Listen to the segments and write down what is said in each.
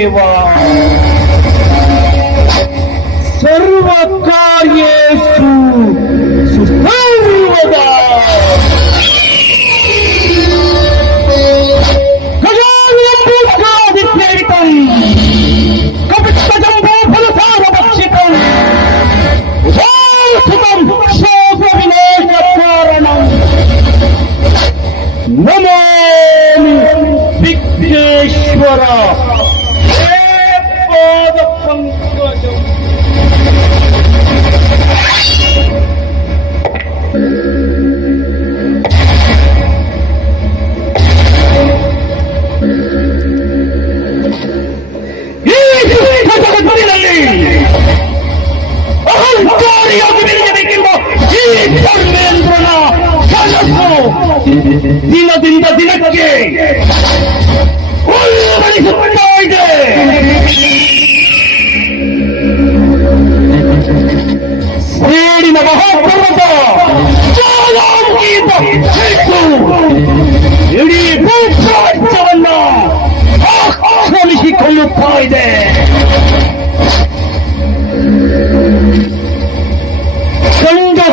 ದೇವ ಸರ್ವಕಾರ್ಯೇಷು ಸುಸರ್ವದಾ ನಮಾಮಿ ವಿಘ್ನೇಶ್ವರ ಪಾದ ಪಂಕಜ. ಈ ಜಗತ್ತಿನಲ್ಲಿ ಅಹಂಕಾರಿಯಾಗಿ ಬೆಳೆಯಬೇಕೆಂಬ ಈ ಧರ್ಮೇಂದ್ರನ ಕನಸು ದಿನದಿಂದ ದಿನಕ್ಕೆ ಉಲ್ಲಣಿಸುತ್ತಾ ಇದೆ. ಸೇಡಿನ ಮಹಾಪರ್ವತ ಜ್ವಾಲಾಮುಖಿಯಿಂದ ಹಿಡಿದು ಇಡೀ ಭೂಪ್ರಪಂಚವನ್ನ ಆಕ್ರಮಿಸಿಕೊಳ್ಳುತ್ತಾ ಇದೆ. ಕಂಡು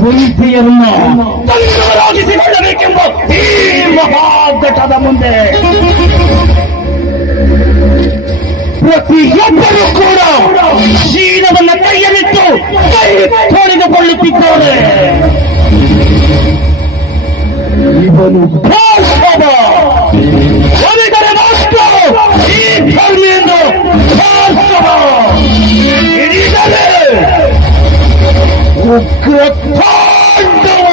ವೈದ್ಯರನ್ನ ತಂದವರಾಗಿಸಿಕೊಳ್ಳಬೇಕೆಂಬ ಈ ಮಹಾಘಟದ ಮುಂದೆ ಪ್ರತಿಯೊಬ್ಬರೂ ಕೂಡ ಶೀಲವನ್ನ ಕೈಯಲ್ಲಿಟ್ಟು ಕೈ ತೊಳೆದುಕೊಳ್ಳುತ್ತಿದ್ದಾರೆ. ಇವನು ಭಾಷವ ಒಲಿದರೆ ಮಾತ್ರ ಈ ಧರ್ಮೇಂದ್ರ ಭಾಷವ ಹಿಡಿದರೆ ಉಗ್ರ ತಾಂಡವ.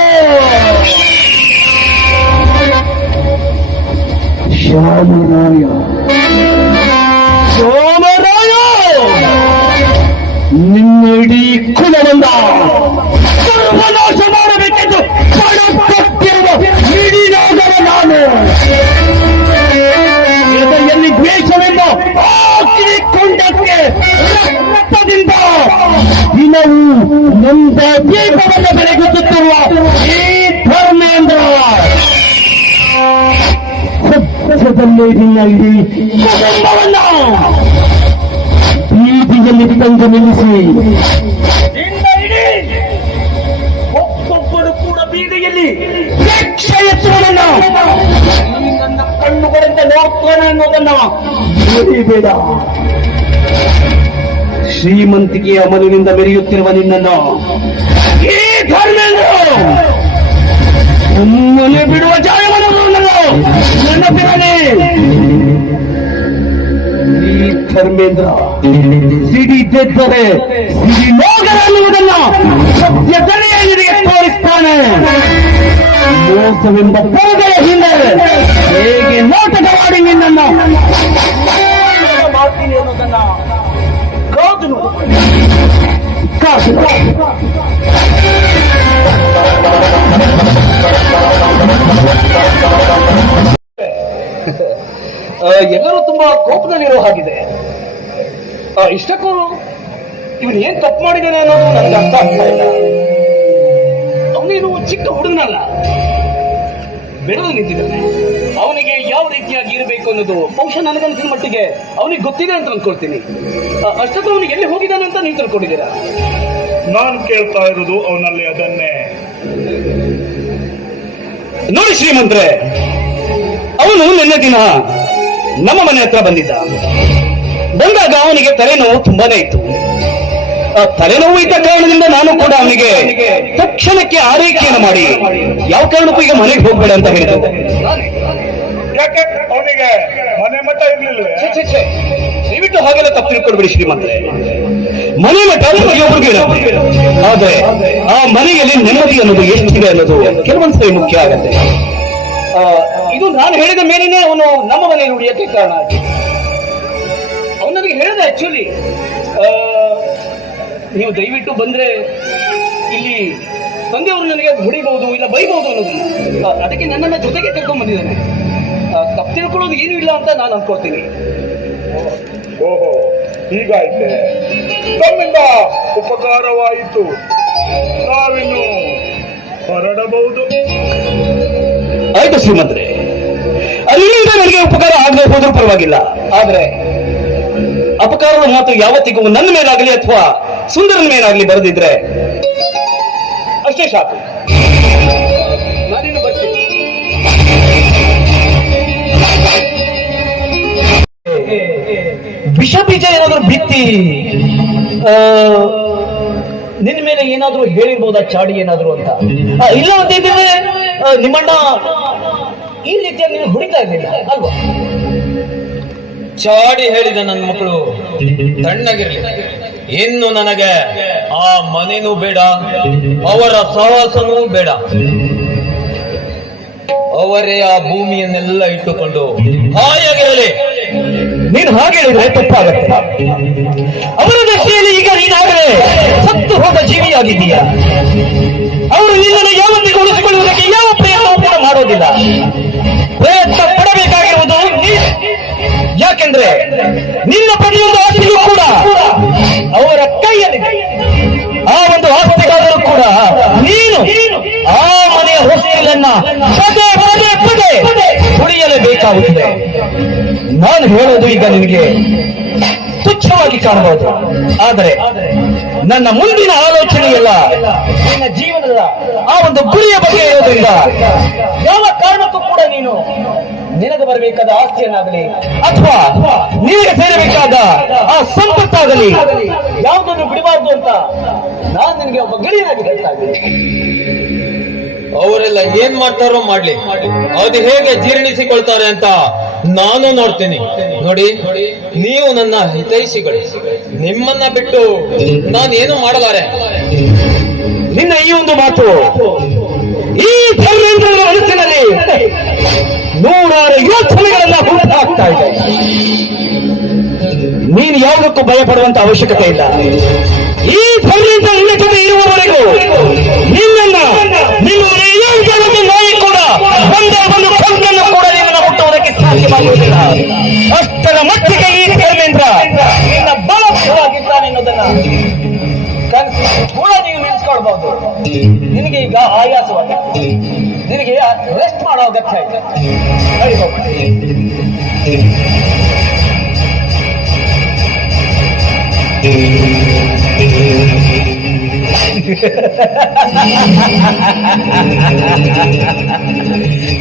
ಶ್ಯಾಮರಾಯ ಸೋಮರಾಯ ನಿನ್ನ ಇಡೀ ಕುಲವನ್ನ ಸರ್ವನಾಶ ಮಾಡಬೇಕೆಂದು ಪಣ ಕೊಟ್ಟಿರುವ ಹಿಡಿದಾಗರ ನಾನು ಹೃದಯಲ್ಲಿ ದ್ವೇಷವೆಂಬ ಹಾಕಿಕೊಂಡಕ್ಕೆ ರಕ್ತದಿಂದ ದಿನವೂ ನೊಂದ ದೀಪವನ್ನು ಬೆಳಗುತ್ತಿರುವ ಈ ಧರ್ಮೇಂದ್ರ ಸತ್ಯದಲ್ಲೇ ನಿನ್ನ ಇಡೀ ಕುಟುಂಬವನ್ನ ಬೀದಿಯಲ್ಲಿ ತಂದು ನಿಲ್ಲಿಸಿ ಒಬ್ಬೊಬ್ಬರು ಕೂಡ ಬೀದಿಯಲ್ಲಿ ಭಿಕ್ಷೆ ಎತ್ತುವುದನ್ನ ನನ್ನ ಕಣ್ಣುಗಳಿಂದ ನೋಡ್ತಾನೆ ಅನ್ನೋದನ್ನ ಮರಿಬೇಡ. ಶ್ರೀಮಂತಿಕೆಯ ಮನುವಿನಿಂದ ಮೆರೆಯುತ್ತಿರುವ ನಿನ್ನನ್ನು ಈ ಧರ್ಮೇಂದ್ರ ಒಮ್ಮನೆ ಬಿಡುವ ಜಾಯವನ್ನು ನೆನಪಿರಲಿ. ಈ ಧರ್ಮೇಂದ್ರ ಸಿಡಿದೆದ್ದರೆ ಸಿಡಿ ನೋಗರ ಅನ್ನುವುದನ್ನ ಸತ್ಯದಲ್ಲೇ ನಿನಗೆ ತೋರಿಸ್ತಾನೆ. ಮೋಸವೆಂಬ ಪರದೆಯ ಹಿಂದೆ ಹೇಗೆ ನಾಟಕವಾಡಿ ನಿನ್ನನ್ನು ಮಾಡ್ತೀನಿ ಅನ್ನೋದನ್ನ ಕಾದು ಎಲ್ಲರೂ ತುಂಬಾ ಕೋಪದಲ್ಲಿರೋ ಹಾಗಿದೆ. ಇಷ್ಟಕ್ಕೂ ಇವನು ಏನ್ ತಪ್ಪು ಮಾಡಿದ್ದಾನೆ ಅನ್ನೋದು ನನಗೆ ಅರ್ಥ ಆಗ್ತಾ ಇಲ್ಲ. ಅವನೇನು ಚಿಕ್ಕ ಹುಡುಗನಲ್ಲ, ಬೆಳೆದು ನಿಂತಿದ್ದಾನೆ. ಅವನಿಗೆ ಯಾವ ರೀತಿಯಾಗಿ ಇರಬೇಕು ಅನ್ನೋದು ಬಹುಶಃ ನನಗನ್ಸಿದ ಮಟ್ಟಿಗೆ ಅವನಿಗೆ ಗೊತ್ತಿದೆ ಅಂತ ಅಂದ್ಕೊಳ್ತೀನಿ. ಅಷ್ಟಕ್ಕೂ ಅವನಿಗೆ ಎಲ್ಲಿ ಹೋಗಿದ್ದಾನೆ ಅಂತ ನೀವು ತಿಳ್ಕೊಂಡಿದ್ದೀರಾ? ನಾನು ಕೇಳ್ತಾ ಇರೋದು ಅವನಲ್ಲಿ ಅದನ್ನೇ. ನೋಡಿ ಶ್ರೀಮಂತ್ರೆ, ಅವನು ನಿನ್ನೆ ದಿನ ನಮ್ಮ ಮನೆ ಹತ್ರ ಬಂದಿದ್ದ. ಬಂದಾಗ ಅವನಿಗೆ ತಲೆನೋವು ತುಂಬಾನೇ ಇತ್ತು. ತಲೆನೋವು ಇದ್ದ ಕಾರಣದಿಂದ ನಾನು ಕೂಡ ಅವನಿಗೆ ತಕ್ಷಣಕ್ಕೆ ಆರೈಕೆಯನ್ನು ಮಾಡಿ ಯಾವ ಕಾರಣಕ್ಕೂ ಈಗ ಮನೆಗೆ ಹೋಗ್ಬೇಡ ಅಂತ ಹೇಳಿದೆ. ಯಾಕೆ ಅವನಿಗೆ ಮನೆ ಮಠ ಇರ್ಲಿಲ್ವೇ? ದಯವಿಟ್ಟು ಹಾಗೆಲ್ಲ ತಪ್ಪು ತಿಳ್ಕೊಡ್ಬೇಡಿ ಶ್ರೀಮಂತ್ರೆ. ಮನೆ ಮಠ ಪ್ರತಿಯೊಬ್ಬರಿಗೂ ಇರುತ್ತೆ, ಆದ್ರೆ ಆ ಮನೆಯಲ್ಲಿ ನೆಮ್ಮದಿ ಅನ್ನೋದು ಎಷ್ಟಿದೆ ಅನ್ನೋದು ಕೆಲವೊಂದ್ಸರಿ ಮುಖ್ಯ ಆಗತ್ತೆ. ಇದು ನಾನು ಹೇಳಿದ ಮೇಲೇನೆ ಅವನು ನಮ್ಮ ಮನೆಯಲ್ಲಿ ಉಳಿಯಕ್ಕೆ ಕಾರಣ ಆಗಿ ಅವನು ನನಗೆ ಹೇಳಿದ. ಆಕ್ಚುಲಿ ನೀವು ದಯವಿಟ್ಟು ಬಂದ್ರೆ ಇಲ್ಲಿ ತಂದೆಯವರು ನನಗೆ ಹೊಡಿಬಹುದು ಇಲ್ಲ ಬೈಬಹುದು ಅನ್ನೋದನ್ನ, ಅದಕ್ಕೆ ನನ್ನನ್ನ ಜೊತೆಗೆ ಕರ್ಕೊಂಡ್ ಬಂದಿದ್ದಾನೆ. ತಪ್ಪು ತಿಳ್ಕೊಳ್ಳೋದು ಏನೂ ಇಲ್ಲ ಅಂತ ನಾನು ಅನ್ಕೊಳ್ತೀನಿ. ಓಹೋ, ಹೀಗಾಯ್ತೆ. ನಮ್ಮಿಂದ ಉಪಕಾರವಾಯಿತು, ನಾವಿನ್ನು ಹೊರಡಬಹುದು. ಆಯ್ತು ಶ್ರೀಮಂತ್ರೆ, ಅಲ್ಲಿಂದ ನನಗೆ ಉಪಕಾರ ಆಗದೆ ಹೋದ್ರೂ ಪರವಾಗಿಲ್ಲ, ಆದ್ರೆ ಅಪಕಾರದ ಮಾತು ಯಾವತ್ತಿಗೂ ನನ್ನ ಮೇಲಾಗಲಿ ಅಥವಾ ಸುಂದರನ ಮೇಲಾಗಲಿ ಬರೆದಿದ್ರೆ ಅಷ್ಟೇ ಸಾಕು. ನಾನಿನ್ನು ಬರ್ತೀನಿ. ವಿಷ ಬೀಜ ಏನಾದ್ರೂ ಬಿತ್ತಿ ನಿನ್ನ ಮೇಲೆ ಏನಾದ್ರೂ ಹೇಳಿರ್ಬೋದಾ, ಚಾಡಿ ಏನಾದ್ರು ಅಂತ? ಇಲ್ಲ ಅಂತಿದ್ರೆ ನಿಮ್ಮಣ್ಣ ಈ ರೀತಿಯಾಗಿ ನೀನು ಹುಡುಕ್ತಾ ಇರ್ಲಿಲ್ಲ ಅಲ್ವಾ? ಚಾಡಿ ಹೇಳಿದ ನನ್ನ ಮಕ್ಕಳು ತಣ್ಣಗಿರ್ಲಿ. ಇನ್ನು ನನಗೆ ಆ ಮನೆನೂ ಬೇಡ, ಅವರ ಸಹವಾಸನೂ ಬೇಡ. ಅವರೇ ಆ ಭೂಮಿಯನ್ನೆಲ್ಲ ಇಟ್ಟುಕೊಂಡು ಹಾಯಾಗಿರಲಿ. ನೀನು ಹಾಗೆ ಹೇಳಿದ್ರೆ ತಪ್ಪಾಗತ್ತೆ. ಅವರ ದೃಷ್ಟಿಯಲ್ಲಿ ಈಗ ನೀನಾಗಲೇ ಸತ್ತು ಹೋದ ಜೀವಿಯಾಗಿದ್ದೀಯ. ಅವರು ನಿನ್ನನ್ನು ಯಾವತ್ತಿಗೂ ಉಳಿಸಿಕೊಳ್ಳುವುದಕ್ಕೆ ಯಾವ ಪ್ರಯತ್ನವೂ ಕೂಡ ಮಾಡೋದಿಲ್ಲ. ಪ್ರಯತ್ನ ಪಡಬೇಕಾಗಿರುವುದು ಯಾಕೆಂದ್ರೆ ನಿನ್ನ ಪ್ರತಿಯೊಂದು ಆಸ್ತಿಯೂ ಕೂಡ ಅವರ ಕೈಯಲ್ಲಿದೆ. ಆ ಒಂದು ಆಸ್ತಿಗಾದರೂ ಕೂಡ ನೀನು ಆ ಮನೆಯ ಹೊಸ್ತಿಲನ್ನ ಪದೇ ಪದೇ ಪದೇ ಉಳಿಯಲೇಬೇಕಾಗುತ್ತದೆ. ನಾನು ಹೇಳೋದು ಈಗ ನಿನಗೆ ತುಚ್ಛವಾಗಿ ಕಾಣಬಹುದು, ಆದರೆ ನನ್ನ ಮುಂದಿನ ಆಲೋಚನೆಯಲ್ಲ ನಿನ್ನ ಜೀವನದ ಆ ಒಂದು ಗುರಿಯ ಬಗ್ಗೆ ಇರೋದ್ರಿಂದ ಯಾವ ಕಾರಣಕ್ಕೂ ಕೂಡ ನೀನು ನಿನಗೆ ಬರಬೇಕಾದ ಆಸ್ತಿಯನ್ನಾಗಲಿ ಅಥವಾ ನಿನಗೆ ಸೇರಬೇಕಾದ ಆ ಸಂಪತ್ತಾಗಲಿ ಯಾವುದನ್ನು ಬಿಡಬಾರ್ದು ಅಂತ ನಾನು ನಿನಗೆ ಒಬ್ಬ ಗೆಳೆಯನಾಗಿ ಹೇಳ್ತಾ ಇದ್ದೀನಿ. ಅವರೆಲ್ಲ ಏನ್ ಮಾಡ್ತಾರೋ ಮಾಡ್ಲಿ, ಅದು ಹೇಗೆ ಜೀರ್ಣಿಸಿಕೊಳ್ತಾರೆ ಅಂತ ನಾನು ನೋಡ್ತೀನಿ. ನೋಡಿ, ನೀವು ನನ್ನ ಹಿತೈಷಿಗಳು, ನಿಮ್ಮನ್ನ ಬಿಟ್ಟು ನಾನೇನು ಮಾಡಲಾರೆ. ನಿನ್ನ ಈ ಒಂದು ಮಾತು ಈ ಧರ್ಮೇಂದ್ರನ ಮನಸ್ಸಿನಲ್ಲಿ ನೂರಾರು ಯೋಚನೆಗಳನ್ನ ಹುಟ್ಟುಹಾಕ್ತಾ ಇದೆ. ನೀನು ಯಾವುದಕ್ಕೂ ಭಯ ಪಡುವಂತ ಅವಶ್ಯಕತೆ ಇಲ್ಲ. ಈ ಧರ್ಮೇಂದ್ರ ನಿನ್ನ ಜೊತೆ ಇರುವವರೆಗೂ ನಿನ್ನನ್ನ ನಾಯಿ ಕೂಡ ಒಂದೇ ಒಂದು ಕೊಂಡನ್ನು ಕೂಡ ನಿನ್ನನ್ನು ಮುಟ್ಟುವುದಕ್ಕೆ ಸಾಧ್ಯವಾಗುವುದಿಲ್ಲ. ಅಷ್ಟರ ಮಟ್ಟಿಗೆ ಈ ಧರ್ಮೇಂದ್ರ ನಿನ್ನ ಬಲವಾಗಿದ್ದಾನೆ ಎನ್ನುವುದನ್ನ ಕೂಡ ನೀವು ನೆನೆಸ್ಕೊಳ್ಬಹುದು. ನಿನಗೆ ಈಗ ಆಯಾಸವಾದ, ನಿನಗೆ ರೆಸ್ಟ್ ಮಾಡೋ ಅಗತ್ಯ ಇದೆ. ನಡಿ ಹೋಗೋಣ.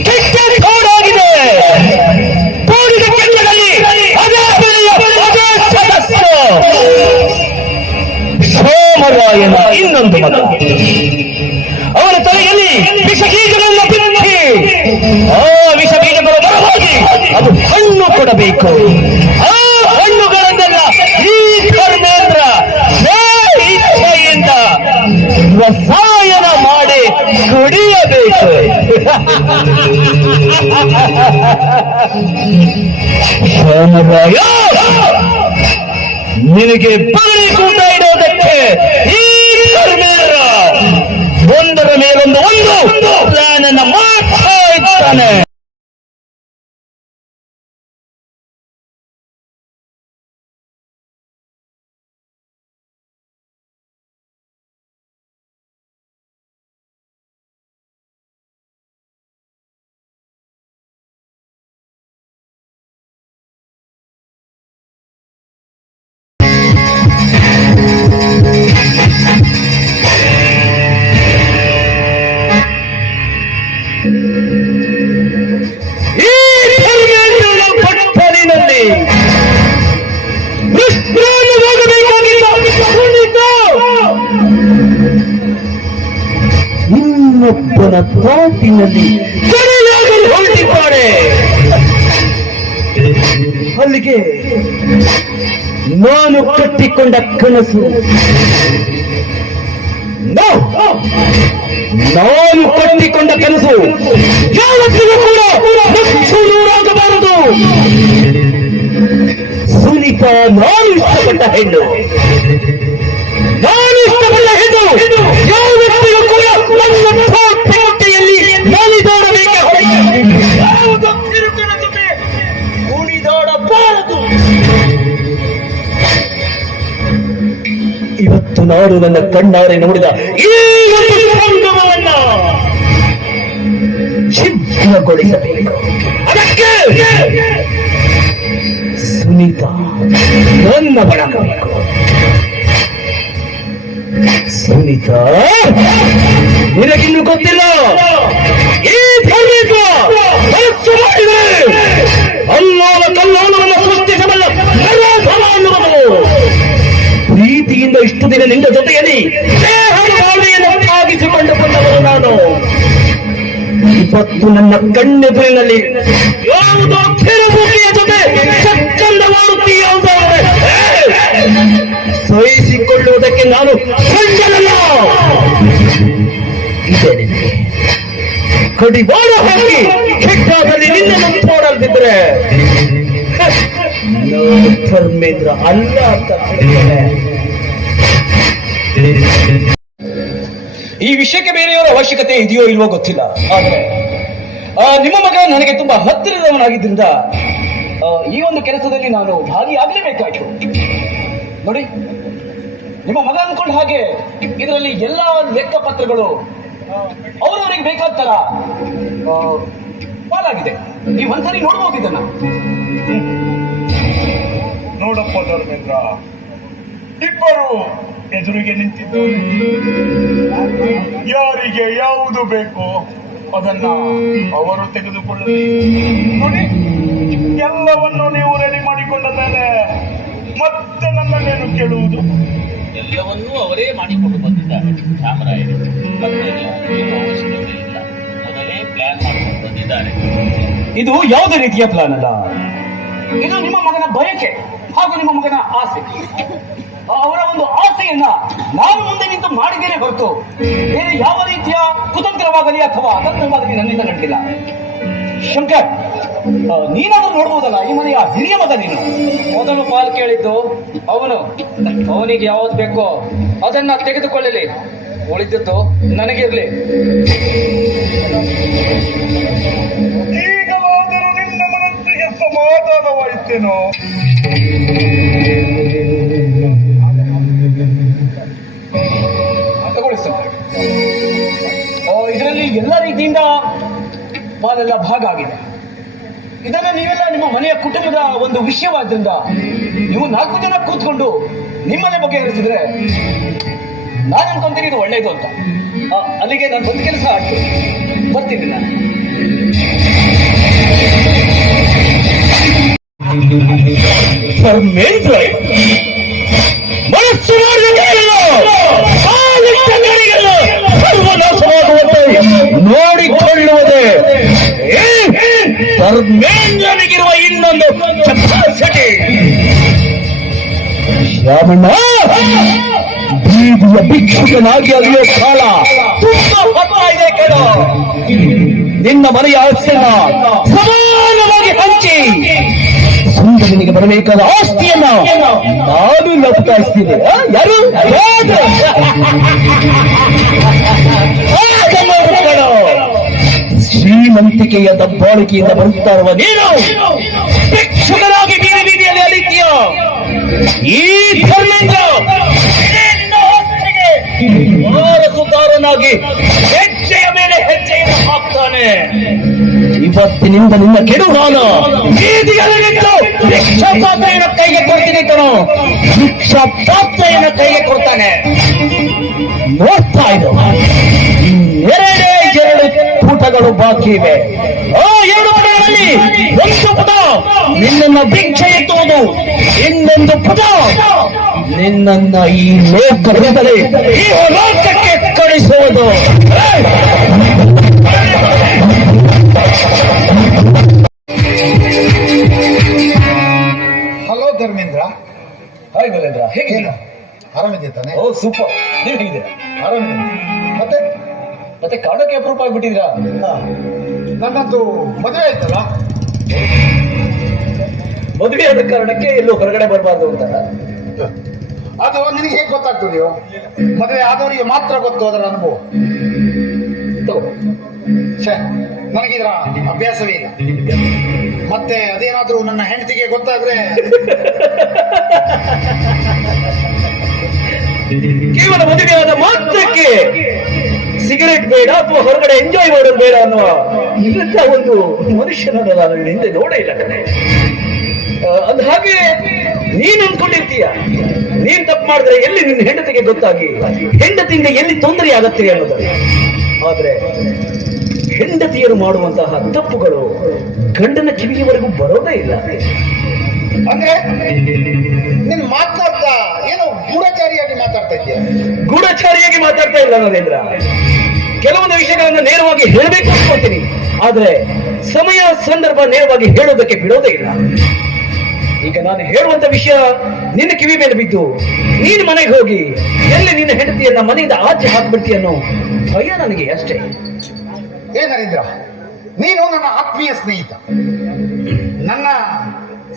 ಕಿಚ್ಚಡಿ ಕೋಡಾಗಿದೆ. ಕೋಡಿದ ಕೆಂಡದಲ್ಲಿ ಅದೇ ಬೆಲೆಯ ಅದೇ ಸದಸ್ಯ ಸೋಮರಾಯನ ಇನ್ನೊಂದು ಮಗ. ಅವನ ತಲೆಯಲ್ಲಿ ವಿಷ ಬೀಜಗಳನ್ನ ಬಿಚ್ಚಿ ಆ ವಿಷ ಬೀಜಗಳು ಬರವಾಗಿ ಅದು ಹಣ್ಣು ಕೊಡಬೇಕು. ಆ ಹಣ್ಣುಗಳನ್ನೆಲ್ಲ ಈ ಧರ್ಮೇಂದ್ರ ಇಚ್ಛೆಯಿಂದ ರಸಾಯನ ಮಾಡಿ ಕುಡಿಯಬೇಕು. ಸೋಮರಾಯ, ನಿನಗೆ ಬಗಲಿ ಕೂಟ ಇಡೋದಕ್ಕೆ ಈ ಧರ್ಮೇಂದ್ರ ಒಂದರ ಮೇಲೊಂದು ಒಂದು ಪ್ಲಾನ್ ಅನ್ನ ಮಾಡ್ತಾ ಇದ್ದಾನೆ. ಇನ್ನೊಬ್ಬನ ತೋಟಿನಲ್ಲಿ ಸರಿಯಾಗಲು ಹೊರಟಿದ್ದಾರೆ. ಅಲ್ಲಿಗೆ ನಾನು ಕಟ್ಟಿಕೊಂಡ ಕನಸು, ನಾನು ಕಟ್ಟಿಕೊಂಡ ಕನಸು ಯಾವತ್ತಿಗೂ ಕೂಡ ನೂರಾಗಬಾರದು. ಸುನೀತಾ ನಾನು ಇಷ್ಟಪಟ್ಟ ಹೆಣ್ಣು, ನಾನು ಇಷ್ಟಪಟ್ಟ ಹೆಣ್ಣು ಯಾವತ್ತಿಗೂ ಕೂಡ ನನ್ನ ಕೋಟೆಯಲ್ಲಿ ನಲಿದಾಡಬೇಕ ಯಾವುದೋ ತಿರುಕನ ಜೊತೆ ಕುಣಿದಾಡಬಾರದು. ಇವತ್ತು ನಾನು ನನ್ನ ಕಣ್ಣಾರೆ ನೋಡಿದ ಈ ಒಂದು ಸಂಗಮವನ್ನ ಛಿದ್ರಗೊಳಿಸಬೇಕು. ಅದಕ್ಕೆ ಸುನೀತಾ ನನ್ನ ಬಡಕಬೇಕು. ಸುನೀತಾ, ನಿನಗಿನ್ನು ಗೊತ್ತಿಲ್ಲ, ಈ ಧಾರ್ಮಿಕ ಮನಸ್ಸು ಮಾಡಿದೆ ಅಲ್ಲೋಲ ಕಲ್ಲೋಲವನ್ನು ಸೃಷ್ಟಿಸಬಲ್ಲ ನರಧನ ಅನ್ನುವುದು. ಪ್ರೀತಿಯಿಂದ ಇಷ್ಟು ದಿನ ನಿನ್ನ ಜೊತೆಯಲ್ಲಿ ದೇಹದ ಭಾವನೆಯನ್ನು ಸಾಗಿಸಿಕೊಂಡು ಬಂದವರು ನಾನು. ಇವತ್ತು ನನ್ನ ಕಣ್ಣೆದುರಿನಲ್ಲಿ ಯಾವುದೋ ಕಿರುಬುಕಿಯ ಜೊತೆ ಚಕ್ಕಂದ ಮಾಡುತ್ತೀಯ ಸಹಿಸಿಕೊಳ್ಳುವುದಕ್ಕೆ ನಾನು ಸಂಜನಲ್ಲ. ಇದೆ ನಿನಗೆ ಕಡಿವಾಣ ಹಾಕಿ ಕೆಟ್ಟಾದಲ್ಲಿ ನಿನ್ನನ್ನು ತೋಡಲ್ದಿದ್ರೆ ಧರ್ಮೇಂದ್ರ ಅಲ್ಲ ಅಂತ ತಿಳಿದ್ದೇನೆ. ಈ ವಿಷಯಕ್ಕೆ ಬೇರೆಯವರ ಅವಶ್ಯಕತೆ ಇದೆಯೋ ಇಲ್ವೋ ಗೊತ್ತಿಲ್ಲ, ಆದರೆ ನಿಮ್ಮ ಮಗ ನನಗೆ ತುಂಬಾ ಹತ್ತಿರದವನಾಗಿದ್ದರಿಂದ ಈ ಒಂದು ಕೆಲಸದಲ್ಲಿ ನಾನು ಭಾಗಿಯಾಗಲೇಬೇಕಾಯಿತು. ನೋಡಿ, ನಿಮ್ಮ ಮಗ ಅಂದ್ಕೊಂಡ ಹಾಗೆ ಇದರಲ್ಲಿ ಎಲ್ಲ ಲೆಕ್ಕ ಪತ್ರಗಳು ಅವರವರಿಗೆ ಬೇಕಾದ ತರ ಪಾಲಾಗಿದೆ. ನೀವು ಒಂದ್ಸರಿ ನೋಡ್ಬೋದು ಇದನ್ನ. ನೋಡಪ್ಪ ಧರ್ಮೇಂದ್ರ, ಇಬ್ಬರು ಎದುರಿಗೆ ನಿಂತಿದ್ದಾರೆ. ಯಾರಿಗೆ ಯಾವುದು ಬೇಕೋ ಅದನ್ನ ಅವರು ತೆಗೆದುಕೊಳ್ಳಲಿ. ನೋಡಿ, ಎಲ್ಲವನ್ನು ನೀವು ರೆಡಿ ಮಾಡಿಕೊಂಡ ಮೇಲೆ ಮತ್ತೆ ನನ್ನನ್ನೇನು ಕೇಳುವುದು? ಎಲ್ಲವನ್ನೂ ಅವರೇ ಮಾಡಿಕೊಂಡು ಬಂದಿದ್ದಾರೆ ಚಾಮರಾಯರು. ಮತ್ತೆ ಏನು ಅವಶ್ಯಕತೆ ಇಲ್ಲ, ಮೊದಲೇ ಪ್ಲಾನ್ ಮಾಡಿಕೊಂಡು ಬಂದಿದ್ದಾರೆ. ಇದು ಯಾವುದೇ ರೀತಿಯ ಪ್ಲಾನ್ ಅಲ್ಲ, ಇದು ನಿಮ್ಮ ಮಗನ ಬಯಕೆ ಹಾಗೂ ನಿಮ್ಮ ಮಗನ ಆಸೆ. ಅವರ ಒಂದು ಆಸೆಯನ್ನ ನಾನು ಮುಂದೆ ನಿಂತು ಮಾಡಿದ್ದೇನೆ ಹೊರತು ಬೇರೆ ಯಾವ ರೀತಿಯ ಕುತಂತ್ರವಾಗಲಿ ಅಥವಾ ಅತಂತ್ರವಾಗಲಿ ನನ್ನಿಂದ ನಡೆದಿಲ್ಲ. ಶಂಕರ್, ನೀನಾದ್ರೂ ನೋಡ್ಬೋದಲ್ಲ, ಈ ಮನೆಯ ಹಿರಿಯ ಮಗ ನೀನು. ಮೊದಲು ಪಾಲ್ ಕೇಳಿದ್ದು ಅವನಿಗೆ ಯಾವ್ದು ಬೇಕೋ ಅದನ್ನ ತೆಗೆದುಕೊಳ್ಳಲಿ, ಉಳಿದಿದ್ದು ನನಗಿರ್ಲಿ. ಈಗಲಾದರೂ ನಿನ್ನ ಮನಸ್ಸಿಗೆ ಸಮಾಧಾನವಾಯಿತೇನೋ? ತಗೊಳ್ಳಿ ಸರ್, ಇದರಲ್ಲಿ ಎಲ್ಲ ರೀತಿಯಿಂದ ಪಾಲೆಲ್ಲ ಭಾಗ ಆಗಿದೆ. ಇದನ್ನ ನೀವೆಲ್ಲ ನಿಮ್ಮ ಮನೆಯ ಕುಟುಂಬದ ಒಂದು ವಿಷಯವಾದ್ರಿಂದ ನೀವು 4 ಜನ ಕೂತ್ಕೊಂಡು ನಿಮ್ಮನೆ ಬಗೆಹರಿಸಿದ್ರೆ ನಾನು ಅನ್ಕೊಂತೀನಿ ಇದು ಒಳ್ಳೇದು ಅಂತ. ಅಲ್ಲಿಗೆ ನಾನು ಬಂದ ಕೆಲಸ ಆಯ್ತು, ಬರ್ತೀನಿ ನಾನು. ಮನಸ್ಸು ಸರ್ವನಾಶವಾಗುವಂತೆ ನೋಡಿಕೊಳ್ಳುವುದೇ ಧರ್ಮೇಂದ್ರನಿಗಿರುವ ಇನ್ನೊಂದು ಕೆಪಾಸಿಟಿ. ಶ್ಯಾಮಣ್ಣ, ಬೀದಿಯ ಭಿಕ್ಷುಕನಾಗಿ ಅಲ್ಲಿಯೋ ಕಾಲ ತುಂಬಾ ಹಬ್ಬ ಇದೆ ಕೇಳು. ನಿನ್ನ ಮನೆಯ ಆಸ್ತಿಯನ್ನ ಸಮಾನವಾಗಿ ಹಂಚಿ ಸುಂದರನಿಗೆ ಬರಬೇಕಾದ ಆಸ್ತಿಯನ್ನ ನಾನು ಲಪಟಾಯಿಸ್ತೀನಿ. ಯಾರು ಶ್ರೀಮಂತಿಕೆಯ ದಬ್ಬಾಳಿಕೆಯಿಂದ ಬರುತ್ತಾ ಇರುವ ನೀನು ಭಿಕ್ಷುಕನಾಗಿ ಬೀದಿ ಬೀದಿಯಲ್ಲಿ ಅಲಿತೀಯ. ಈ ಧರ್ಮೇಂದ್ರ ವಾರಸುದಾರನಾಗಿ ಹೆಜ್ಜೆಯ ಮೇಲೆ ಹೆಜ್ಜೆಯನ್ನು ಹಾಕ್ತಾನೆ. ಇವತ್ತಿನಿಂದ ನಿನ್ನ ಕೆಡುಗಾಲ ಬೀದಿಯಲ್ಲಿ ನಿಂತು ಭಿಕ್ಷಾ ಪಾತ್ರೆಯನ್ನು ಕೈಗೆ ಕೊಡ್ತೀನಿ ಕಣೋ. ಭಿಕ್ಷಾ ಪಾತ್ರೆಯನ್ನು ಕೈಗೆ ಕೊಡ್ತಾನೆ. ನೋಡ್ತಾ ಇದ್ದು ಎರಡು ಪುಟಗಳು ಬಾಕಿ ಇವೆ. ಆ 2 ಪುಟಗಳಲ್ಲಿ ಒಂದು ಪುಟ ನಿನ್ನನ್ನ ಭಿಕ್ಷೆ ಎತ್ತುವುದು, ಇನ್ನೊಂದು ಪುಟ ನಿನ್ನನ್ನ ಈ ಲೋಕದಿಂದಲೇ ಈ ಲೋಕಕ್ಕೆ ಕಳಿಸುವುದು. ಹಲೋ ಧರ್ಮೇಂದ್ರ. ಹಾಯ್ ಬಲೇಂದ್ರ, ಹೇಗಿದ್ದೀರಾ? ಆರಾಮಿದ್ಯಾ ತಾನೆ? ಓ ಸೂಪರ್, ನೀವು ಹೇಗಿದ್ದೀರಾ? ಆರಾಮಿದ್ದೀನಿ. ಮತ್ತೆ ಕಾಡೋಕೆ ಅಪರೂಪ ಆಗ್ಬಿಟ್ಟಿದ್ದೀರಾ? ನನ್ನದು ಮದುವೆ ಆಯ್ತಲ್ಲ. ಮದುವೆ ಆದ ಕಾರಣಕ್ಕೆ ಎಲ್ಲೂ ಹೊರಗಡೆ ಬರಬಾರ್ದು ಅಂತ. ಅದು ನಿನಗೆ ಹೇಗೆ ಗೊತ್ತಾಗ್ತದೆಯೋ? ಮದುವೆ ಆದವರಿಗೆ ಮಾತ್ರ ಗೊತ್ತು ಅದರ ಅನುಭವ. ನನಗಿದ್ರ ಅಭ್ಯಾಸವೇ ಇಲ್ಲ. ಮತ್ತೆ ಅದೇನಾದ್ರೂ ನನ್ನ ಹೆಂಡತಿಗೆ ಗೊತ್ತಾದ್ರೆ ಕೇವಲ ಮದುವೆಯಾದ ಮಾತ್ರಕ್ಕೆ ಸಿಗರೇಟ್ ಬೇಡ ಅಥವಾ ಹೊರಗಡೆ ಎಂಜಾಯ್ ಮಾಡೋದು ಬೇಡ ಅನ್ನುವ ಇಂಥ ಒಂದು ಮನುಷ್ಯನನ್ನು ನಾನು ಹಿಂದೆ ನೋಡೇ ಇಲ್ಲ ಕಣೆ. ಅಂದ ಹಾಗೆ ನೀನ್ ಅನ್ಕೊಂಡಿರ್ತೀಯ, ನೀನ್ ತಪ್ಪು ಮಾಡಿದ್ರೆ ಎಲ್ಲಿ ನಿನ್ನ ಹೆಂಡತಿಗೆ ಗೊತ್ತಾಗಿ ಹೆಂಡತಿಯಿಂದ ಎಲ್ಲಿ ತೊಂದರೆ ಆಗತ್ತೆ ಅನ್ನೋದಲ್ಲ. ಆದ್ರೆ ಹೆಂಡತಿಯರು ಮಾಡುವಂತಹ ತಪ್ಪುಗಳು ಗಂಡನ ಕಿವಿಯವರೆಗೂ ಬರೋದೇ ಇಲ್ಲ. ಅಂದ್ರೆ ನೀನ್ ಮಾತಾಡ್ತಾ ಏನೋ ಗೂಢಚಾರಿಯಾಗಿ ಮಾತಾಡ್ತಾ ಇದೆಯಾ? ಗೂಢಚಾರಿಯಾಗಿ ಮಾತಾಡ್ತಾ ಇಲ್ಲ ನರೇಂದ್ರ. ಕೆಲವೊಂದು ವಿಷಯಗಳನ್ನ ನೇರವಾಗಿ ಹೇಳಬೇಕು ಅನ್ಕೊಳ್ತೀನಿ, ಆದ್ರೆ ಸಮಯ ಸಂದರ್ಭ ನೇರವಾಗಿ ಹೇಳೋದಕ್ಕೆ ಬಿಡೋದೇ ಇಲ್ಲ. ಈಗ ನಾನು ಹೇಳುವಂತ ವಿಷಯ ನಿನ್ನ ಕಿವಿ ಮೇಲೆ ಬಿದ್ದು ನೀನು ಮನೆಗೆ ಹೋಗಿ ಎಲ್ಲಿ ನಿನ್ನ ಹೆಂಡತಿಯನ್ನ ಮನೆಯಿಂದ ಆಚೆ ಹಾಕ್ಬಿಡ್ತೀಯ ಅನ್ನೋ ಭಯ ನನಗೆ ಅಷ್ಟೇ. ಏ ನರೇಂದ್ರ, ನೀನು ನನ್ನ ಆತ್ಮೀಯ ಸ್ನೇಹಿತ. ನನ್ನ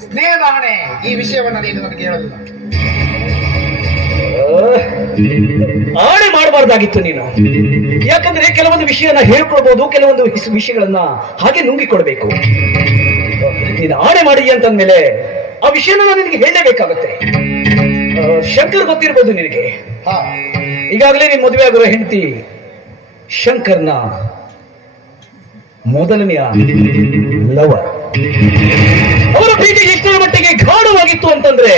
ಸ್ನೇಹದ ಹಣೆ ಈ ವಿಷಯವನ್ನ ನೀನು ನನಗೆ ಹೇಳಲಿಲ್ಲ. ಆಣೆ ಮಾಡಬಾರ್ದಾಗಿತ್ತು ನೀನು. ಯಾಕಂದ್ರೆ ಕೆಲವೊಂದು ವಿಷಯನ ಹೇಳ್ಕೊಳ್ಬಹುದು, ಕೆಲವೊಂದು ವಿಷಯಗಳನ್ನ ಹಾಗೆ ನುಂಗಿಕೊಡ್ಬೇಕು. ನೀನು ಆಣೆ ಮಾಡಿ ಅಂತಂದ್ಮೇಲೆ ಆ ವಿಷಯನ ನಾನು ನಿನಗೆ ಹೇಳಲೇಬೇಕಾಗತ್ತೆ. ಶಂಕರ್ ಗೊತ್ತಿರ್ಬೋದು ನಿನಗೆ. ಈಗಾಗಲೇ ನೀನ್ ಮದುವೆ ಆಗಿರೋ ಹೆಂಡತಿ ಶಂಕರ್ನ ಮೊದಲನೆಯ ಲವರ್. ಅವರ ಪ್ರೀತಿ ಎಷ್ಟರ ಮಟ್ಟಿಗೆ ಗಾಢವಾಗಿತ್ತು ಅಂತಂದ್ರೆ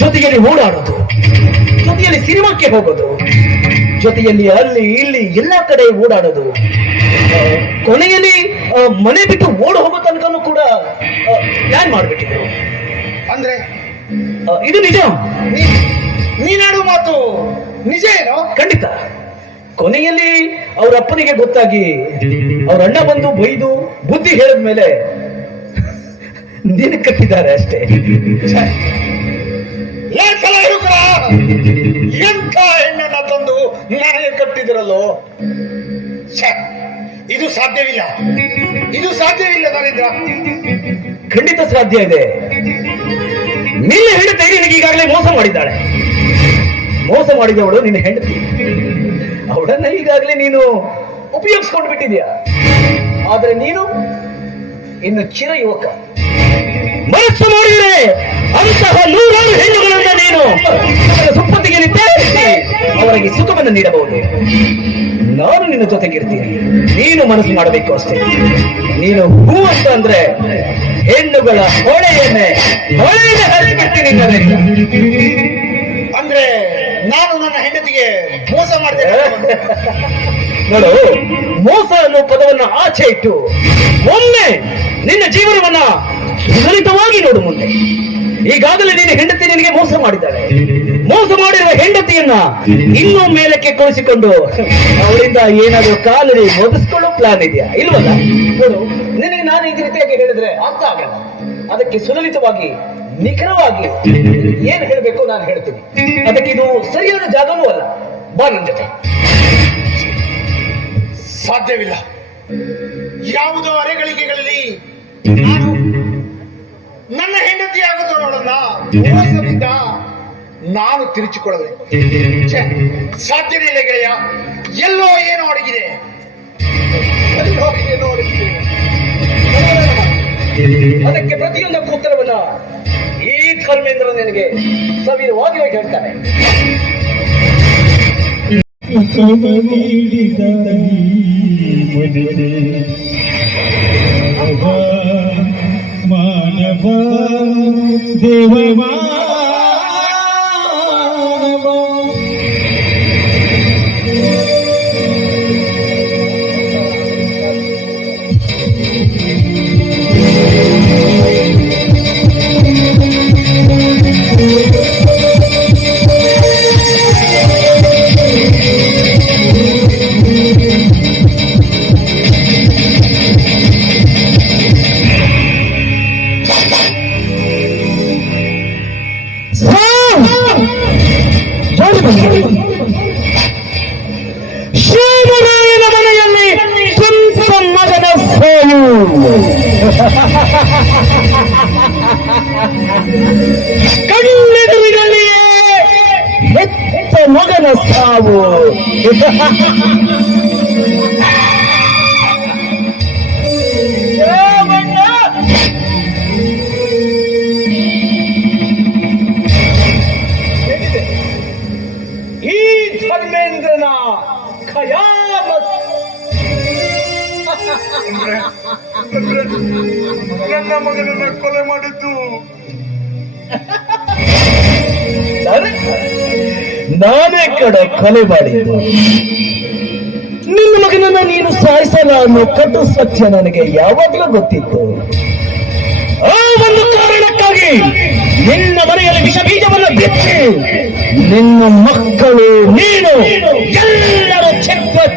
ಜೊತೆಯಲ್ಲಿ ಓಡಾಡೋದು, ಜೊತೆಯಲ್ಲಿ ಸಿನಿಮಾಕ್ಕೆ ಹೋಗೋದು, ಜೊತೆಯಲ್ಲಿ ಅಲ್ಲಿ ಇಲ್ಲಿ ಎಲ್ಲಾ ಕಡೆ ಓಡಾಡೋದು, ಕೊನೆಯಲ್ಲಿ ಮನೆ ಬಿಟ್ಟು ಓಡ್ ಹೋಗೋ ತನಕನೂ ಕೂಡ ಪ್ಲಾನ್ ಮಾಡ್ಬಿಟ್ಟಿದ್ರು. ಅಂದ್ರೆ ಇದು ನಿಜ. ನೀನಾಡುವ ಮಾತು ನಿಜ ಏನೋ? ಖಂಡಿತ. ಕೊನೆಯಲ್ಲಿ ಅವ್ರ ಅಪ್ಪನಿಗೆ ಗೊತ್ತಾಗಿ ಅವ್ರ ಅಣ್ಣ ಬಂದು ಬೈದು ಬುದ್ಧಿ ಹೇಳಿದ್ಮೇಲೆ ನೀನು ಕಟ್ಟಿದ್ದಾರೆ ಅಷ್ಟೇ. ಎಂಥ ಹೆಣ್ಣನ್ನ ತಂದು ನನಗೆ ಕಟ್ಟಿದಿರಲ್ಲೋ. ಇದು ಸಾಧ್ಯವಿಲ್ಲ, ಇದು ಸಾಧ್ಯವಿಲ್ಲ ನರೇಂದ್ರ. ಖಂಡಿತ ಸಾಧ್ಯ ಇದೆ. ನಿನ್ನ ಹೆಂಡತಿ ನಿನಗೆ ಈಗಾಗಲೇ ಮೋಸ ಮಾಡಿದ್ದಾಳೆ. ಮೋಸ ಮಾಡಿದವಳು ನಿನ್ನ ಹೆಂಡತಿ. ಅವಳನ್ನ ಈಗಾಗಲೇ ನೀನು ಉಪಯೋಗಿಸ್ಕೊಂಡು ಬಿಟ್ಟಿದ್ಯಾ. ಆದ್ರೆ ನೀನು ಇನ್ನು ಚಿರ ಯುವಕ. ಮನಸ್ಸು ಮಾಡಿದರೆ ಅಂತಹ ನೂರಾರು ಹೆಣ್ಣುಗಳನ್ನ ನೀನು ಸುಪ್ಪತ್ತಿಗೆ ತಯಾರಿಸಿ ಅವರಿಗೆ ಸುಖವನ್ನು ನೀಡಬಹುದು. ನಾನು ನಿನ್ನ ಜೊತೆಗಿರ್ತೀನಿ, ನೀನು ಮನಸ್ಸು ಮಾಡಬೇಕು ಅಷ್ಟೇ. ನೀನು ಹೂ ಅಂತ ಅಂದ್ರೆ ಹೆಣ್ಣುಗಳ ಹೊಳೆಯನ್ನೇ ಹರಿಸಿಬಿಡ್ತೀನಿ. ಅಂದ್ರೆ ನಾನು ನನ್ನ ಹೆಂಡತಿಗೆ ಮೋಸ ಮಾಡಿದೆ ನೋಡು, ಮೋಸ ಅನ್ನೋ ಪದವನ್ನ ಆಚೆ ಇಟ್ಟು ಒಮ್ಮೆ ನಿನ್ನ ಜೀವನವನ್ನ ಸುಲಲಿತವಾಗಿ ನೋಡು ಮುಂದೆ. ಈಗಾಗಲೇ ನಿನ್ನ ಹೆಂಡತಿ ನಿನಗೆ ಮೋಸ ಮಾಡಿದ್ದಾಳೆ. ಮೋಸ ಮಾಡಿರುವ ಹೆಂಡತಿಯನ್ನ ಇನ್ನೂ ಮೇಲಕ್ಕೆ ಕುಳಿಸಿಕೊಂಡು ಅವಳಿಂದ ಏನಾದರೂ ಕಾಲಲ್ಲಿ ಒದಿಸ್ಕೊಳ್ಳೋ ಪ್ಲಾನ್ ಇದೆಯಾ? ಇಲ್ವಲ್ಲ. ನೋಡು, ನಿನಗೆ ನಾನು ಈ ರೀತಿಯಾಗಿ ಹೇಳಿದ್ರೆ ಅರ್ಥ ಆಗಲ್ಲ. ಅದಕ್ಕೆ ಸುಲಲಿತವಾಗಿ ನಿಖರವಾಗಿ ಏನ್ ಹೇಳಬೇಕು ನಾನು ಹೇಳ್ತೀನಿ. ಅದಕ್ಕೆ ಇದು ಸರಿಯಾದ ಜಾಗನೂ ಅಲ್ಲ. ಬಾ ನನ್ನ ಜೊತೆ. ಸಾಧ್ಯವಿಲ್ಲ. ಯಾವುದೋ ಅರೆಗಳಿಗೆಗಳಲ್ಲಿ ನಾನು ನನ್ನ ಹೆಂಡತಿ ಆಗುತ್ತವಳನ್ನ ಮೋಸದಿಂದ ನಾನು ತಿರುಚಿಕೊಳ್ಳದೆ ಸಾಧ್ಯನೇ ಇಲ್ಲ ಗೆಳೆಯ. ಎಲ್ಲೋ ಏನೋ ಅಡಗಿದೆ, ಎಲ್ಲೋ ಏನೋ ಅಡಗಿದೆ. ಅದಕ್ಕೆ ಪ್ರತಿಯೊಂದಕ್ಕೂ ಉತ್ತರವನ್ನ ಈ ಧರ್ಮೇಂದ್ರ ನಿನಗೆ ಸವಿರವಾಗಿ ಹೇಳ್ತಾನೆ. ಮಾನವ ದೇವ ಮಾನವ ಶ್ರೀಮರಾಯನ ಮನೆಯಲ್ಲಿ ಸ್ವಂತ ಮಗನ ಸೋಲು. ಕಣ್ಣೆದುರಿನಲ್ಲಿಯೇ ಹೆತ್ತ ಮಗನ ಸಾವು. ಈ ಧರ್ಮೇಂದ್ರನ ಖಯಾಮತ್ ಅಂದ್ರೆ ಅಂದ್ರೆ ನನ್ನ ಮಗನನ್ನ ಕೊಲೆ ಮಾಡಿದ್ದು ನಾನೇ ಕೊಲೆ ಮಾಡಿದ್ದು. ನಿನ್ನ ಮಗನನ್ನ ನೀನು ಸಾಯಿಸಲ್ಲ ಅನ್ನೋ ಕಟ್ಟು ಸತ್ಯ ನನಗೆ ಯಾವಾಗಲೂ ಗೊತ್ತಿತ್ತು. ಆ ಒಂದು ಕಾರಣಕ್ಕಾಗಿ ನಿನ್ನ ಮನೆಯಲ್ಲಿ ವಿಷ ಬೀಜವನ್ನು ಬಿತ್ತಿ ನಿನ್ನ ಮಕ್ಕಳು ನೀನು ಎಲ್ಲರೂ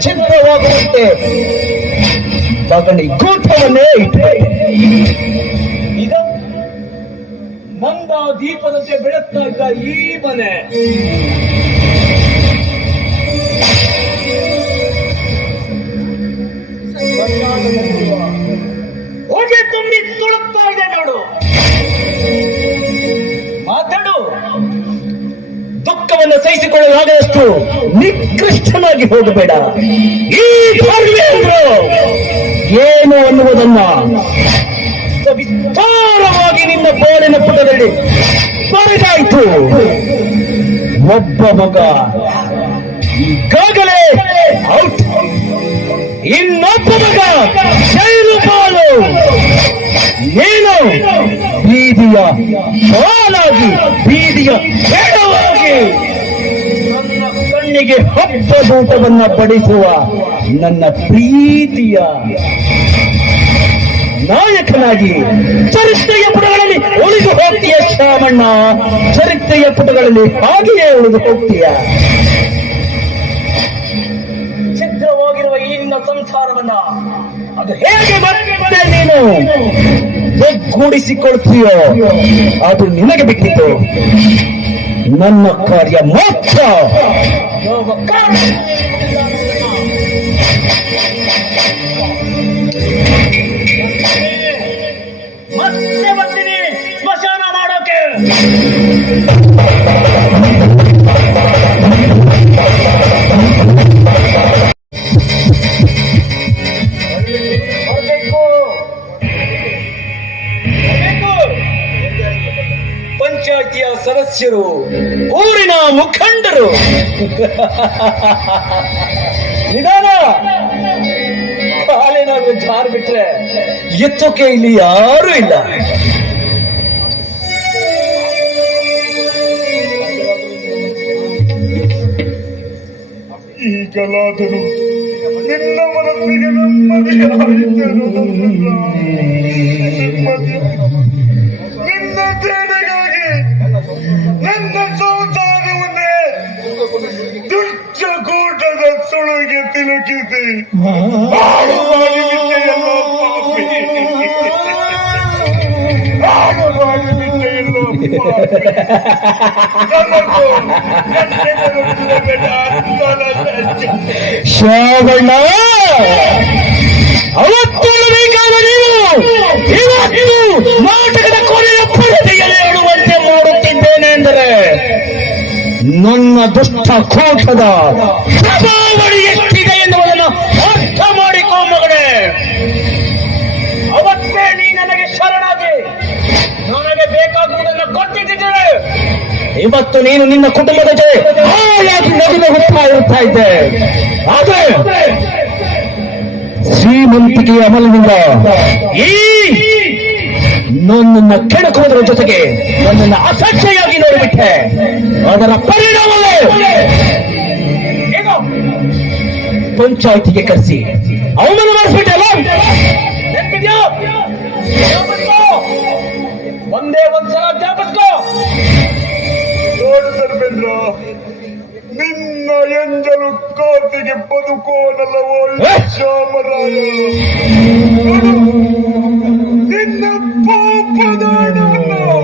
ಚಿತ್ರವಾಗುವಂತೆ ಬಗಣಿ ಗೂಟವನ್ನೇ ಇಟ್ಟೆ. ಈಗ ನಂದ ದೀಪದಂತೆ ಬೆಳಗ್ತಾ ಇದ್ದ ಈ ಮನೆ ಹೊಗೆ ತುಂಬಿ ತುಳುಕ್ತಾ ಇದೆ ನೋಡು. ಮಾತಾಡು. ದುಃಖವನ್ನು ಸಹಿಸಿಕೊಳ್ಳಲಾಗದಷ್ಟು ನಿಕೃಷ್ಟನಾಗಿ ಹೋಗಬೇಡ. ಈ ಧರ್ಮೇಂದ್ರು ಏನು ಅನ್ನುವುದನ್ನ ವಿಸ್ತಾರವಾಗಿ ನಿನ್ನ ಬೋರಿನ ಪುಟದಲ್ಲಿ ಬರೆದಾಯಿತು. ಒಬ್ಬ ಮಗ ಈಗಾಗಲೇ ಔಟ್, ಇನ್ನೊಬ್ಬ ಮಗ ಜೈಲು ಪಾಲು. ನೀನು ಬೀದಿಯ ಪಾಲಾಗಿ, ಬೀದಿಯ ಹೆಣವಾಗಿ ನನ್ನ ಕಣ್ಣಿಗೆ ಹಬ್ಬದೂಟವನ್ನ ಬಡಿಸುವ ನನ್ನ ಪ್ರೀತಿಯ ನಾಯಕನಾಗಿ ಚರಿತ್ರೆಯ ಪುಟಗಳಲ್ಲಿ ಉಳಿದು ಹೋಗ್ತೀಯ ಶ್ಯಾಮಣ್ಣ. ಚರಿತ್ರೆಯ ಪುಟಗಳಲ್ಲಿ ಹಾಗೆಯೇ ಉಳಿದು ಹೋಗ್ತೀಯ. ಛಿದ್ರವಾಗಿರುವ ಈ ನಿನ್ನ ಸಂಸಾರವನ್ನ ಅದು ಹೇಗೆ ಮತ್ತೆ ನೀನು ಒಗ್ಗೂಡಿಸಿಕೊಳ್ತೀಯೋ ಅದು ನಿನಗೆ ಬಿಟ್ಟಿದ್ದು. ನನ್ನ ಕಾರ್ಯ ಮಾತ್ರ ಮತ್ತೆ ಬರ್ತೀನಿ ಸ್ಮಶಾನ ಮಾಡೋಕೆ. ಪಂಚಾಯಿತಿಯ ಸದಸ್ಯರು, ಊರಿನ ಮುಖಂಡರು, ನಿಧಾನ. ಕಾಲೇನಾದ್ರೂ ಜಾರ್ ಬಿಟ್ರೆ ಎತ್ತೋಕೆ ಇಲ್ಲಿ ಯಾರೂ ಇಲ್ಲ. ಈಗಲಾದರೂ ನಿನ್ನ ಮನಸ್ಸಿಗೆ ನೆಮ್ಮದಿಯಾಯಿತೇನು? ನಿನ್ನ ಸೇನೆಗಾಗಿ ನನ್ನ ಸಂಸಾರವನ್ನೇ ದುಷ್ಟಕೂಟದ ಸುಳುಗೆ ತಿಳುಕಿಸಿ ಹಾಳು ಮಾಡಿಬಿಟ್ಟೆಯಲ್ಲ ಪಾಪಿ, ಹಾಳು ಮಾಡಿಬಿಟ್ಟೆಯಲ್ಲ ಪಾಪಿ. ಶ್ರಾವಣ, ಅವತ್ತೊಳಬೇಕಾದ ನೀವು ಇವತ್ತು ನಾಟಕದ ಕೊನೆಯ ಪರದೆಯಲ್ಲಿ ಹೇಳುವಂತೆ ಮಾಡುತ್ತಿದ್ದೇನೆ ಎಂದರೆ ನನ್ನ ದುಷ್ಟ ಕೋಟದ ಪ್ರಭಾವಳಿ ಎಷ್ಟಿದೆ ಎನ್ನುವುದನ್ನು ಅರ್ಥ ಮಾಡಿಕೋ ಮಗನೇ. ಅವತ್ತೇ ನೀ ನನಗೆ ಶರಣಾಗಿ ನನಗೆ ಬೇಕಾಗುವುದನ್ನು ಕೊಟ್ಟಿದ್ದರೆ ಇವತ್ತು ನೀನು ನಿನ್ನ ಕುಟುಂಬದ ಜೊತೆ ಹಾಯಾಗಿ ನಗುತ್ತಾ ಇರ್ತಾ ಇದ್ದೆ. ಆದರೆ ಶ್ರೀಮಂತಿಕೆಯ ಅಮಲಿನಿಂದ ಈ ನನ್ನನ್ನ ಕೆಣಕುವುದರ ಜೊತೆಗೆ ನನ್ನನ್ನು ಅಸಹ್ಯವಾಗಿ ನೋಡಿಬಿಟ್ಟೆ. ಅದರ ಪರಿಣಾಮವೇ ಪಂಚಾಯಿತಿಗೆ ಕರೆಸಿ ಅವಮಾನ ಮಾಡಿಸ್ಬಿಟ್ಟಲ್ಲ. ನೆನಪಿದ್ಯಾ? ಒಂದೇ ಒಂದ್ಸಲ ಜ್ಞಾಪಿಸ್ಕೋ. ನೋಡು ಧರ್ಮೇಂದ್ರ, ನಿನ್ನ ಎಂಜಲು ಕಾತಿಗೆ ಬದುಕೋನಲ್ಲವೋ ಶ್ಯಾಮರಾಯ. ನಿನ್ನ ಪಾಪದಾಣವನ್ನು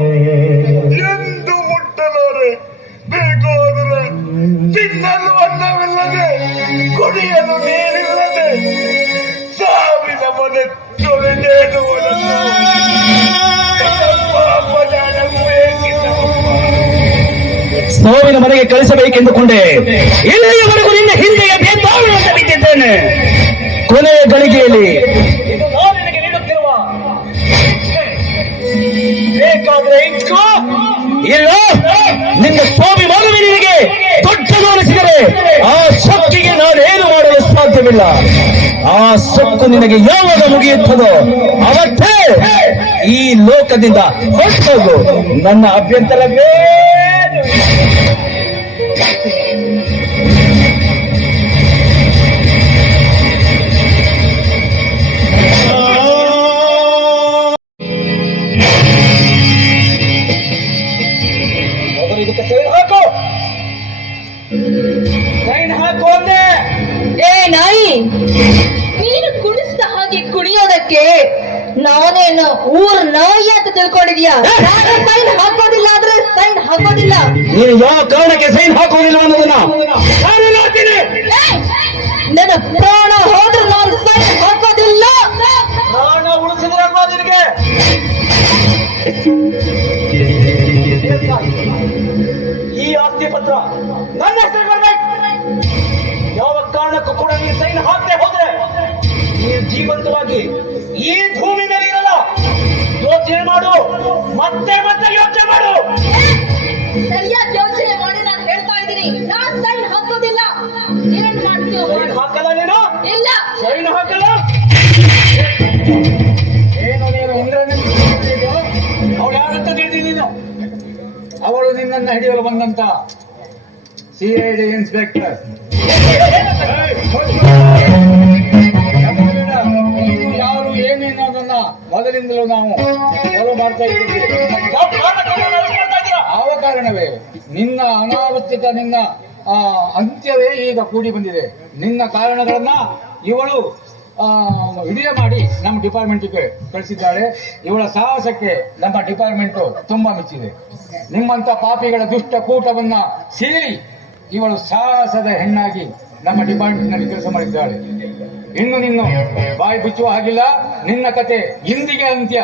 ಎಂದು ಮುಟ್ಟಲಾರೆ. ಬೇಕಾದರೆ ತಿನ್ನಲು ಅನ್ನವಿಲ್ಲದೆ, ಕುಡಿಯಲು ನೀರಿಲ್ಲದೆ, ಸಾವಿನ ಮನೆ ತೊಳೆದೇಡುವುದನ್ನು ಸಾವಿನ ಮನೆಗೆ ಕಳಿಸಬೇಕೆಂದುಕೊಂಡೆ. ಇಲ್ಲಿಯವರೆಗೂ ನಿನ್ನ ಹಿಂದೆಯ ಬೇತಾಳದಿಂದ ಬಿದ್ದಿದ್ದೇನೆ. ಕೊನೆಯ ಗಳಿಗೆಯಲ್ಲಿ ಇದು ನಾನು ನಿನಗೆ ನೀಡುತ್ತಿರುವ ಬೇಕಾದ್ರೆ ಇಟ್ಕೋ, ಇಲ್ಲ ನಿನ್ನ ಸ್ವಾಭಿಮಾನವೇ ನಿನಗೆ ದೊಡ್ಡದು ಅನಿಸಿದರೆ ಆ ಶಕ್ತಿಗೆ ನಾನೇನು ಮಾಡಲು ಸಾಧ್ಯವಿಲ್ಲ. ಆ ಸೊಕ್ಕು ನಿನಗೆ ಯಾವಾಗ ಮುಗಿಯುತ್ತದೋ ಅವತ್ತೇ ಈ ಲೋಕದಿಂದ ಹೊರಟೋಗು. ನನ್ನ ಅಭ್ಯಂತರವೇ ಏ ನಾಯಿ, ನೀನು ಕುಡಿಸಿದ ಹಾಗೆ ಕುಡಿಯೋದಕ್ಕೆ ನಾನೇನು ಊರ್ ನಾಯಿ ಅಂತ ತಿಳ್ಕೊಂಡಿದ್ಯಾ? ನಾನು ಸೈನ್ ಹಾಕೋದಿಲ್ಲ ಅಂದ್ರೆ ಸೈನ್ ಹಾಕೋದಿಲ್ಲ. ನೀನು ಯಾವ ಕಾರಣಕ್ಕೆ ಸೈನ್ ಹಾಕುವುದಿಲ್ಲ ಅನ್ನೋದನ್ನ ನಾನು ನೋಡ್ತೀನಿ. ನನ್ನ ಪ್ರಾಣ ಹೋದ್ರೆ ನಾನು ಸೈನ್ ಹಾಕೋದಿಲ್ಲ. ಪ್ರಾಣ ಉಳಿಸಿದ್ರಲ್ವಾ ನಿನಗೆ? ಈ ಆಸ್ತಿ ಪತ್ರ ನನ್ನ ಹೆಸರು ಬರ್ಬೇಕು. ಯಾವ ಕಾರಣಕ್ಕೂ ಕೂಡ ನೀನು ಸೈನ್ ಹಾಕದೆ ಹೋದ್ರೆ ನೀನು ಜೀವಂತವಾಗಿ ಈ ಭೂಮಿ ಮೇಲೆ ಇರಲ್ಲ. ಯೋಚನೆ ಮಾಡು, ಮತ್ತೆ ಮತ್ತೆ ಯೋಚನೆ ಮಾಡು. ಸರಿಯಾದ ಯೋಚನೆ ಮಾಡಿ ನಾನು ಹೇಳ್ತಾ ಇದ್ದೀನಿ, ನಾನ್ ಸೈನ್ ಹಾಕೋದಿಲ್ಲ. ಏನ್ ಮಾಡ್ತೀವಿ? ಸೈನ್ ಹಾಕಲ್ಲ ನೀನು? ಇಲ್ಲ. ಸೈನ್ ಹಾಕಲ್ಲ? ಏನು ನೀನು ಇಂದ್ರನ ಅವಳು ಯಾರಂತ ತಿಳಿದಿ ನೀನು? ಅವಳು ನಿನ್ನನ್ನ ಹಿಡಿಯಲು ಬಂದಂತ CID ಇನ್ಸ್ಪೆಕ್ಟರ್. ನೀನು ಯಾರು ಏನೇನೋದನ್ನ ಮೊದಲಿಂದಲೂ ನಾವು ಫಾಲೋ ಮಾಡ್ತಾ ಇದ್ದೀವಿ. ಯಾವ ಕಾರಣವೇ ನಿನ್ನ ಅನಾವಶ್ಯಕ ನಿನ್ನ ಅಂತ್ಯವೇ ಈಗ ಕೂಡಿ ಬಂದಿದೆ. ನಿನ್ನ ಕಾರಣಗಳನ್ನ ಇವಳು ವಿಡಿಯೋ ಮಾಡಿ ನಮ್ಮ ಡಿಪಾರ್ಟ್ಮೆಂಟ್ಗೆ ಕಳಿಸಿದ್ದಾಳೆ. ಇವಳ ಸಾಹಸಕ್ಕೆ ನಮ್ಮ ಡಿಪಾರ್ಟ್ಮೆಂಟ್ ತುಂಬಾ ಮೆಚ್ಚಿದೆ. ನಿಮ್ಮಂತ ಪಾಪಿಗಳ ದುಷ್ಟ ಕೂಟವನ್ನ ಸೇರಿ ಇವಳು ಸಾಹಸದ ಹೆಣ್ಣಾಗಿ ನಮ್ಮ ಡಿಪಾರ್ಟ್ಮೆಂಟ್ ನಲ್ಲಿ ಕೆಲಸ ಮಾಡಿದ್ದಾಳೆ. ಇನ್ನು ನಿನ್ನು ಬಾಯಿ ಬಿಚ್ಚುವ ಹಾಗಿಲ್ಲ. ನಿನ್ನ ಕತೆ ಇಂದಿಗೆ ಅಂತ್ಯ.